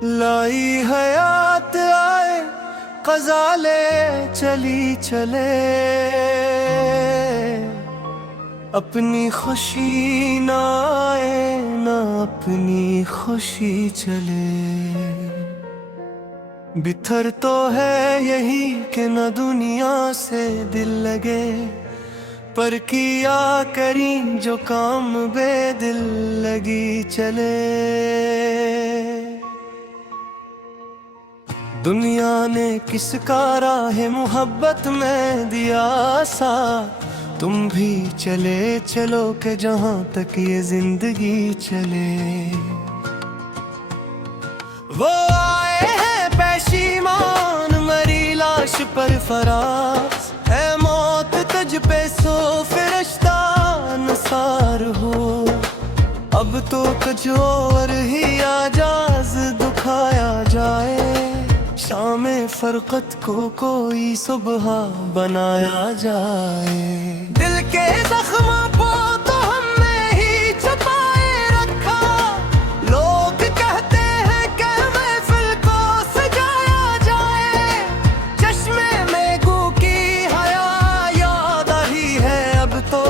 लाई हयात आए क़ज़ा ले चली चले, अपनी खुशी ना आए ना अपनी खुशी चले। बिथर तो है यही कि न दुनिया से दिल लगे, पर किया करी जो काम बेदिल लगी चले। दुनिया ने किसका राह मोहब्बत में दिया सा, तुम भी चले चलो के जहां तक ये जिंदगी चले। वो आए हैं पेशीमान मरी लाश पर फराज, है मौत तुझ पे सो फरिश्ता नसार हो। अब तो कुछ और ही आजाज दुखाया जाए, शामे फरकत को कोई सुबह बनाया जाए। दिल के जख्मों को तो हमने ही छुपाए रखा, लोग कहते हैं कि महफिल को सजाया जाए। चश्मे में गू की हया याद आई है अब तो,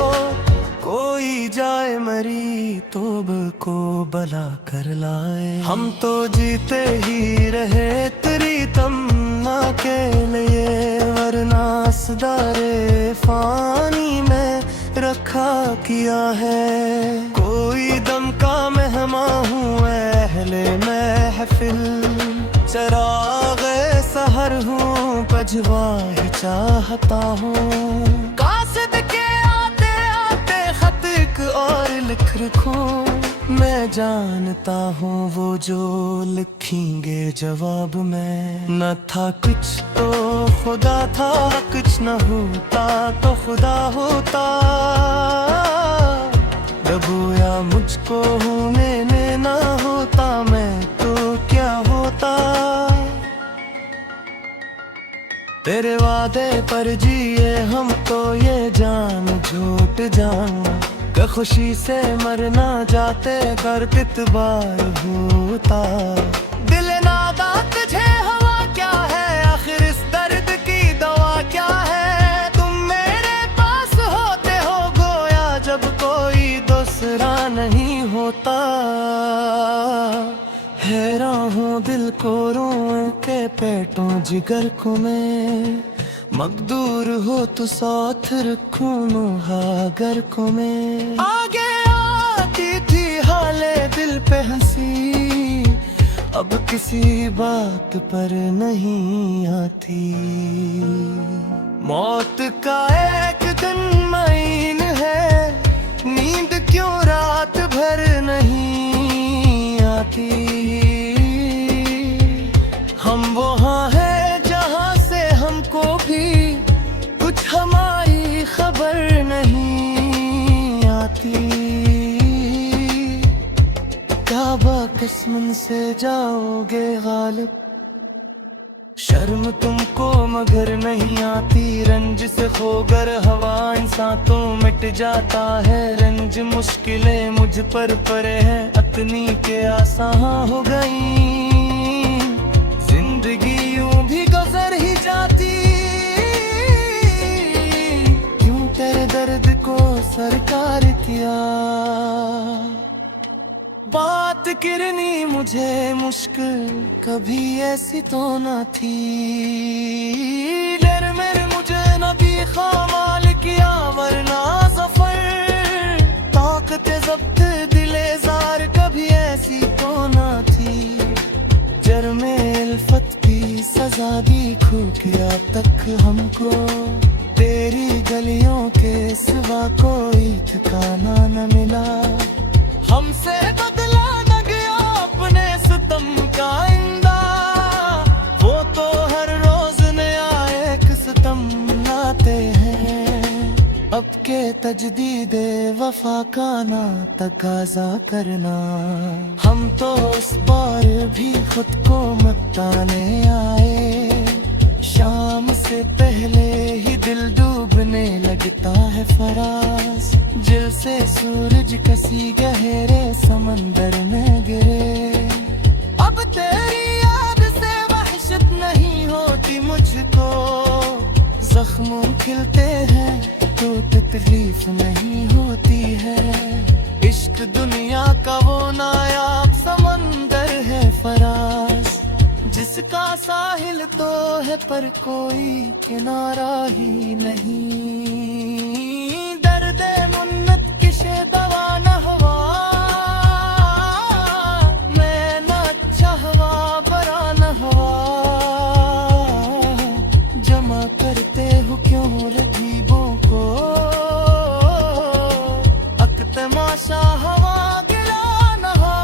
कोई जाए मरी तोब को बला कर लाए। हम तो जीते ही रहे तेरी तमन्ना के लिए, वरना असदारे फानी में रखा किया है। कोई दम का मेहमान हूँ अहले महफिल, चराग़े सहर हूँ पजवाह चाहता हूँ। कासिद के आते आते खत एक और लिख रखूं, मैं जानता हूँ वो जो लिखेंगे जवाब में। न था कुछ तो खुदा था, कुछ न होता तो खुदा होता। दबोया मुझको होने ना होता मैं तो क्या होता। तेरे वादे पर जिए हम तो ये जान झूठ जान, कि खुशी से मरना जाते कर इतबार होता। दिल नादा तुझे हवा क्या है, आखिर इस दर्द की दवा क्या है। तुम मेरे पास होते हो गोया जब कोई दूसरा नहीं होता। हैरान हूँ दिल को रोए के पेटों जिगर को मैं, मकदूर हो तो साथ रखूं मुहागर को मैं। आगे आती थी हाले दिल पे हंसी, अब किसी बात पर नहीं आती। मौत का एक दिन महीन है, नींद क्यों रात भर नहीं आती। हम वहाँ हैं जहाँ से हमको भी कुछ हमारी खबर नहीं आती। काबा किस्मत से जाओगे गालिब, शर्म तुमको मगर नहीं आती। रंज से खोगर हवा इंसान तो मिट जाता है, रंज मुश्किलें मुझ पर परे हैं अतनी के आसान हो गई। जिंदगी यूं भी गुजर ही जाती, क्यों तेरे दर्द को सरकार किया। बात करनी मुझे मुश्किल कभी ऐसी तो न थी, डर मेरे मुझे नबी खामाल किया वरना ज़फ़र। ताकत ज़ब्त दिले ज़ार कभी ऐसी तो न थी, जर्मे इल्फत भी सजा दी खूकिया तक हमको। तेरी गलियों के सिवा कोई ठिकाना न मिला, हमसे बदला न गया अपने सितम का आइंदा। वो तो हर रोज नया एक सितम लाते हैं, अब के तजदीदे वफा का ना तकाजा करना। हम तो इस बार भी खुद को मताने आए, शाम से पहले ही दिल डूबने लगता है फराज। जिल से सूरज कसी गहरे समंदर में गिरे, अब तेरी जख्म खिलते हैं तो तकलीफ नहीं होती है। इश्क दुनिया का वो नायाब समंदर है फराज, जिसका साहिल तो है पर कोई किनारा ही नहीं। दर्द मुन्नत किसे दवा न हवा, मैं न अच्छा हवा बरा न हवा। जमा करते हो क्यों रजीबों को, अक तमाशा हवा गिला न हवा।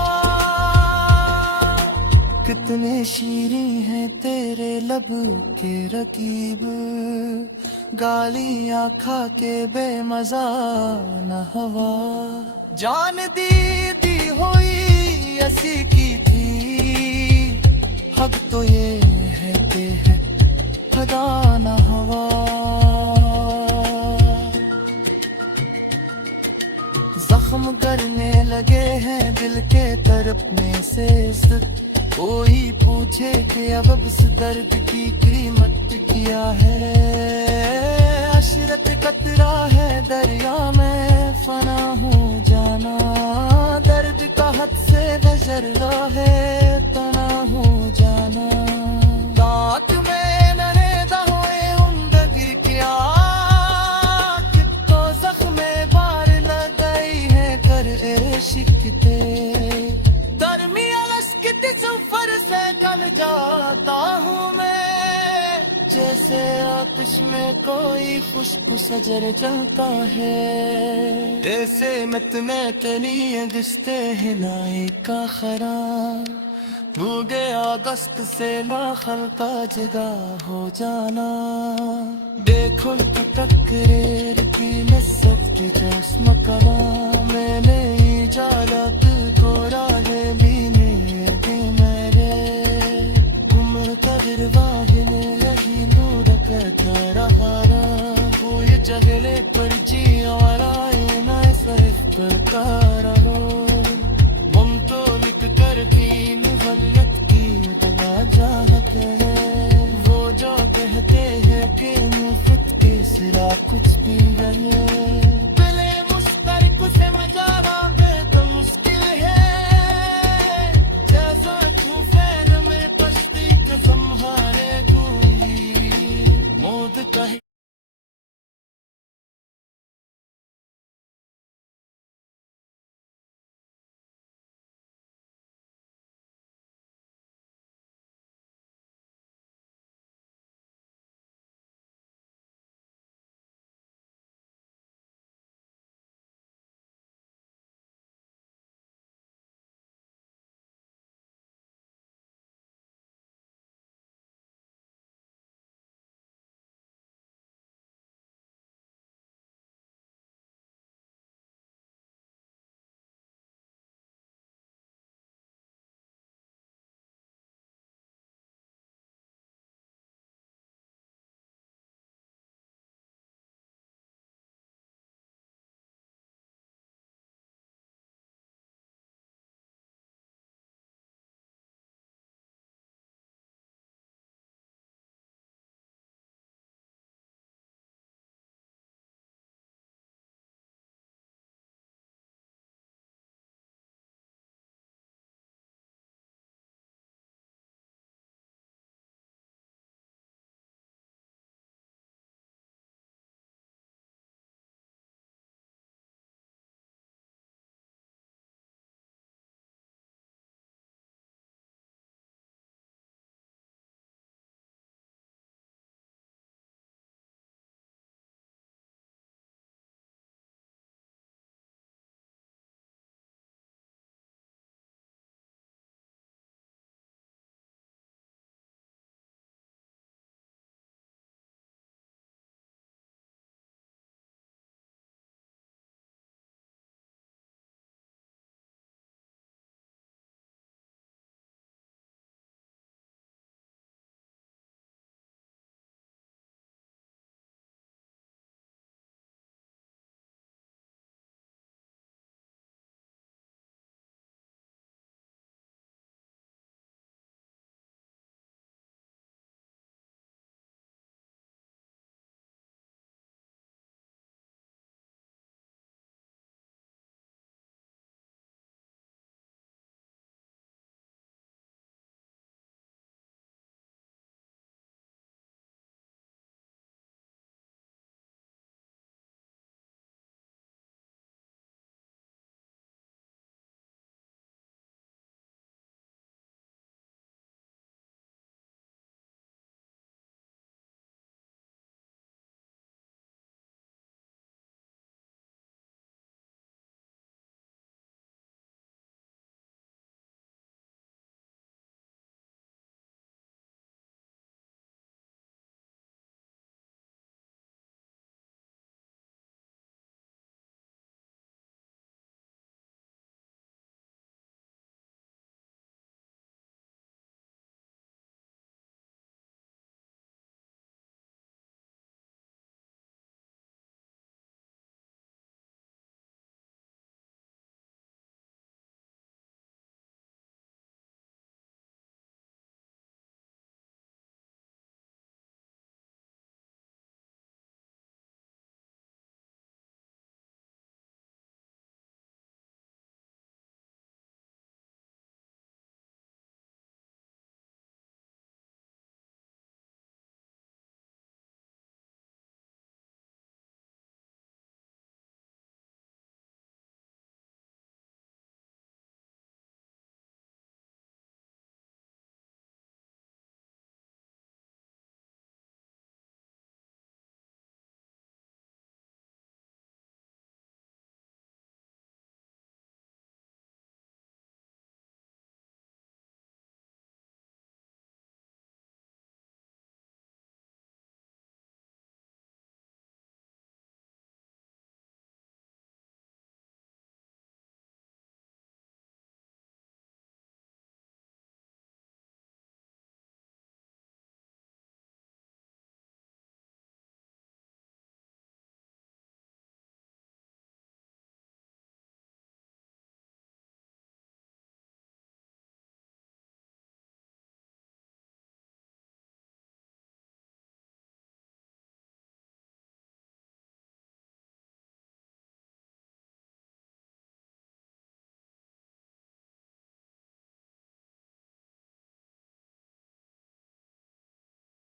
कितने शीरीं हैं तेरे लब के रकीब, गालियां खा के बेमजा न हवा। जान दी दी हुई ऐसी की थी, हक तो ये है कि है खुदा न हवा। जख्म करने लगे हैं दिल के तड़पने से इज्जत, कोई पूछे कि अब इस दर्द की कीमत क्या है। अशरत कतरा है दरिया में फना हो जाना, दर्द का हद से गुजरना है तना हो जाना। दांत में नरे दहोए उम्द गिर किया, कितो जख्मे बार न गई है कर शिकते। दरमिया लश्कित सफर से कम जाता हूँ मैं, जैसे आतिश में कोई खुशबू सजर चलता है। ऐसे मत में तनी रिश्ते हिलाए का खरा, भूगे अगस्त से नाखल का जगा हो जाना। देखो तकरीर की नस्बत की जस्म कला, मैंने इजालत को राले बीने दी मेरे। तुम कदर वाहिन यही नूर कतरहारा, कोई जगले पर जी वाला ना सिर्फ पर कारो। हम तो लिख कर भी मुहल्लत की बला चाहत है, वो जो कहते हैं कि मुफ्त के सिरा कुछ भी है।